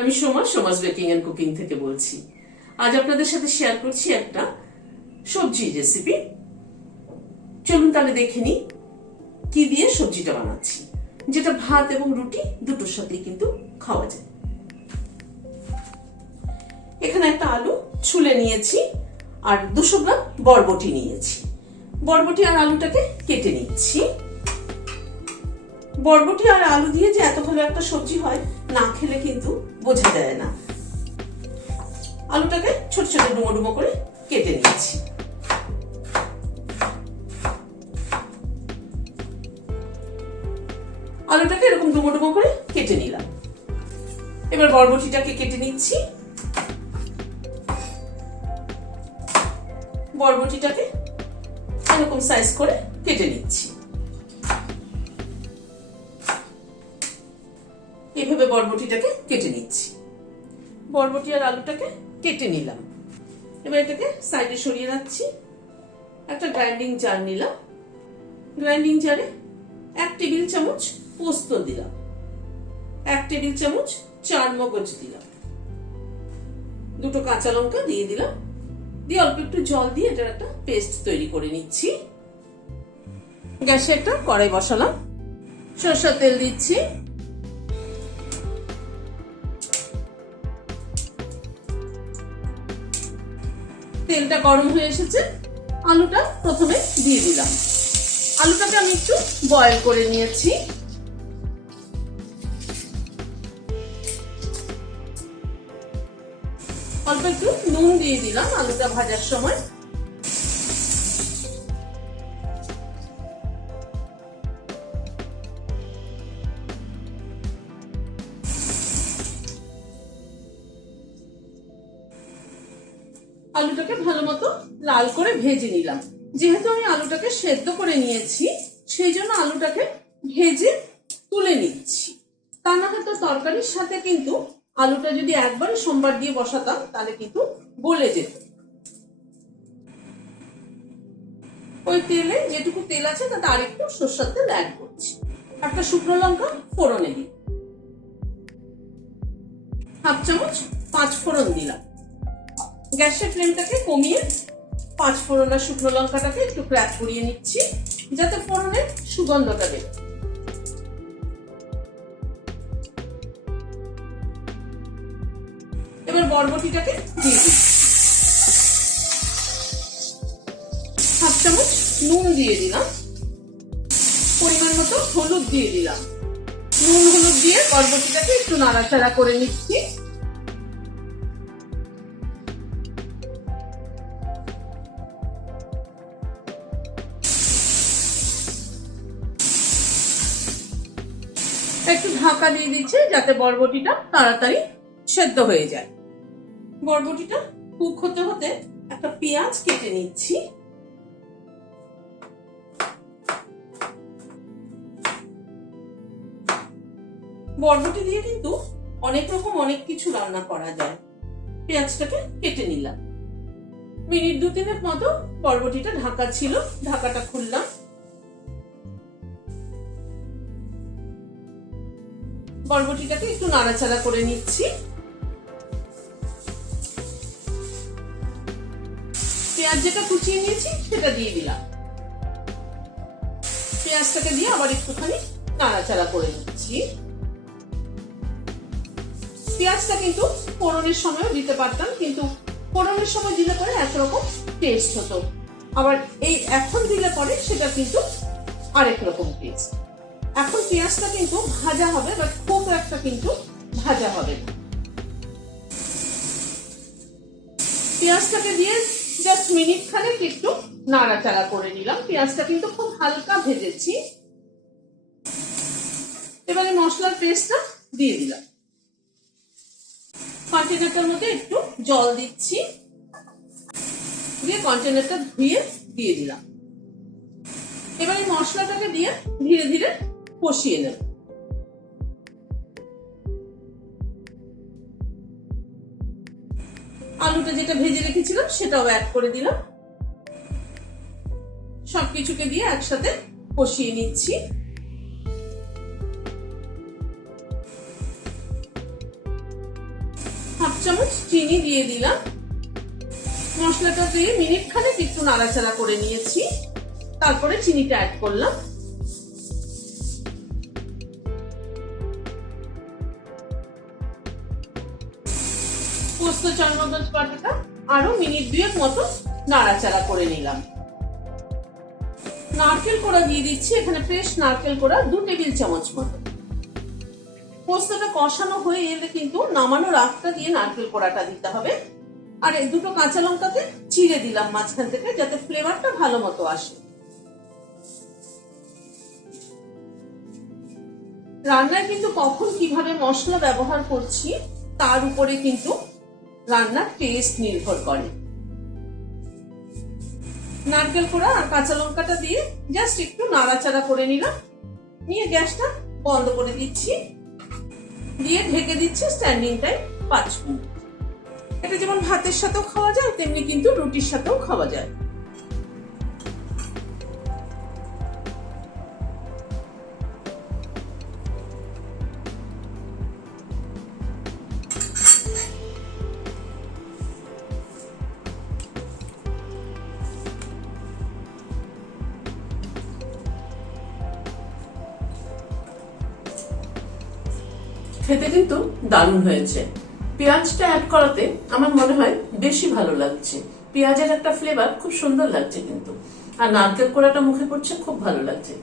আমি Soma's baking and cooking থেকে বলছি। আজ আপনাদের সাথে শেয়ার করছি একটা সবজি রেসিপি। চলুন তাহলে দেখে নিই কি দিয়ে সবজিটা বানাচ্ছি, যেটা ভাত এবং রুটি দুটোর সাথেই কিন্তু খাওয়া যায়। এখানে একটা আলু ছুলে নিয়েছি আর 200 গ্রাম বরবটি নিয়েছি। বরবটি আর আলুটাকে কেটে নিচ্ছি। বরবটি আর আলু দিয়ে যে এত ভালো একটা সবজি হয় না খেলে কিন্তু বোঝা যায় না। আলুটাকে ছোট ছোট ডুমো ডুমো করে কেটে নিচ্ছি। আলুটাকে এরকম ডুমো ডুমো করে কেটে নিলাম। এবার বরবটিটাকে কেটে নিচ্ছি। বরবটিটাকে এরকম সাইজ করে কেটে নিচ্ছি। এভাবে বরবটিটাকে কেটে নিচ্ছি। বরবটি আর আলুটাকে কেটে নিলাম। এবার এটাকে সাইডে সরিয়ে রাখছি। একটা গ্রাইন্ডিং জার নিলাম। গ্রাইন্ডিং জারে 1 টেবিল চামচ পোস্ত দিলাম, 1 টেবিল চামচ চারমগজ দিলাম, 2টো কাঁচা লঙ্কা দিয়ে দিলাম। দিয়ে অল্প একটু জল দিয়ে এটার একটা পেস্ট তৈরি করে নিচ্ছি। গ্যাসে একটা কড়াই বসালাম। সরষের তেল দিচ্ছি। তেলটা গরম হয়ে এসেছে। আলুটা প্রথমে দিয়ে দিলাম। আলুটাকে আমি একটু বয়েল করে নিয়েছি। অল্প একটু নুন দিয়ে দিলাম আলুটা ভাজার সময়। আলুটাকে ভালো মতো লাল করে ভেজে নিলাম। যেহেতু আমি আলুটাকে সেদ্ধ করে নিয়েছি সেই জন্য আলুটাকে ভেজে তুলে নিচ্ছি। তা না হয়তো তরকারির সাথে কিন্তু আলুটা যদি একবারে সোমবার দিয়ে বসাতাম তাহলে কিন্তু গলে যেত। ওই তেলে যেটুকু তেল আছে তাতে আরেকটু সরষের তেল অ্যাড করছি। একটা শুকনো লঙ্কা ফোড়নে দিই, 1/2 চামচ 5 ফোড়ন দিলাম। গ্যাসের ফ্লেমটাকে কমিয়ে 5 ফোড়ন আর শুকনো লঙ্কাটাকে একটু ক্র্যাক করিয়ে নিচ্ছি যাতে ফোড়নের সুগন্ধটা দেয়। এবার বরবটিটাকে দিয়ে দিই। 1/2 চামচ নুন দিয়ে দিলাম। পরিমাণ মতো হলুদ দিয়ে দিলাম। নুন হলুদ দিয়ে বরবটিটাকে একটু নাড়াচাড়া করে নিচ্ছি। একটু ঢাকা দিয়ে দিচ্ছি যাতে বরবটিটা তাড়াতাড়ি সেদ্ধ হয়ে যায়। বরবটিটা কুক হতে হতে একটা পেঁয়াজ কেটে নিচ্ছি। বরবটি দিয়ে কিন্তু অনেক রকম অনেক কিছু রান্না করা যায়। পেঁয়াজটাকে কেটে নিলাম। মিনিট 2-3 মতো বরবটিটা ঢাকা ছিল, ঢাকাটা খুললাম। বরবটিটাকে একটু নাড়াচাড়া করে নিচ্ছি। পেঁয়াজ যেটা কুচিয়ে নিয়েছি সেটা দিয়ে দিলাম। পেঁয়াজটাকে দিয়ে আবার একটুখানি নাড়াচাড়া করে নিচ্ছি। পেঁয়াজটা কিন্তু ফোড়নের সময়ও দিতে পারতাম, কিন্তু ফোড়নের সময় দিলে পরে একরকম টেস্ট হতো, আবার এই এখন দিলে পরে সেটা কিন্তু আরেক রকম টেস্ট। এখন পেঁয়াজটা কিন্তু ভাজা হবে, বাট খুব একটা কিন্তু ভাজা হবে না। পেঁয়াজটাকে দিয়ে জাস্ট মিনিট খানেক একটু নাড়াচাড়া করে নিলাম। পেঁয়াজটা কিন্তু খুব হালকা ভেজেছি। এবারে মশলার পেস্টটা দিয়ে দিলাম। কন্টেনারটার মধ্যে একটু জল দিচ্ছি, দিয়ে কন্টেনারটা ধুয়ে দিয়ে দিলাম। এবারে মশলাটাকে দিয়ে ধীরে ধীরে কষিয়ে নেব। আলুটা যেটা ভেজে রেখেছিলাম সেটাও অ্যাড করে দিলাম। সবকিছুকে দিয়ে একসাথে কষিয়ে নিচ্ছি। চামচ চিনি দিয়ে দিলাম। মশলাটা দিয়ে মিনিট খানেক একটু নাড়াচাড়া করে নিয়েছি, তারপরে চিনিটা অ্যাড করলাম। পোস্ত চারমগজ বাটাটা আরো মিনিট 2 মতো নাড়াচাড়া করে নিলাম। নারকেল কোড়া দিয়ে দিচ্ছি, এখানে ফ্রেশ নারকেল কোড়া 2 টেবিল চামচ মতো। পোস্তটা কষানো হয়ে এলে কিন্তু নামানোর আগটা দিয়ে নারকেল কোড়াটা দিতে হবে। আর এই 2টো কাঁচা লঙ্কাতে চিড়ে দিলাম মাঝখান থেকে, যাতে ফ্লেভারটা ভালো মতো আসে। রান্নায় কিন্তু কখন কিভাবে মশলা ব্যবহার করছি তার উপরে কিন্তু রান্নার টেস্ট নির্ভর করে। নারকেল কোড়া আর কাঁচা লঙ্কাটা দিয়ে জাস্ট একটু নাড়াচাড়া করে নিলাম, নিয়ে গ্যাসটা বন্ধ করে দিচ্ছি, দিয়ে ঢেকে দিচ্ছি স্ট্যান্ডিং টাইম 5 মিনিট। এটা যেমন ভাতের সাথেও খাওয়া যায়, তেমনি কিন্তু রুটির সাথেও খাওয়া যায়। খেতে কিন্তু দারুণ হয়েছে। পেঁয়াজটা অ্যাড করাতে আমার মনে হয় বেশি ভালো লাগছে। পেঁয়াজের একটা ফ্লেভার খুব সুন্দর লাগছে কিন্তু, আর নারকেল কোড়াটা মুখে পড়ছে, খুব ভালো লাগছে।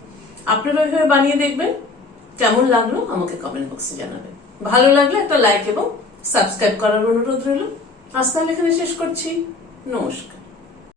আপনারা ওইভাবে বানিয়ে দেখবেন, কেমন লাগলো আমাকে কমেন্ট বক্সে জানাবেন। ভালো লাগলে একটা লাইক এবং সাবস্ক্রাইব করার অনুরোধ রইল। আজ তাহলে এখানে শেষ করছি। নমস্কার।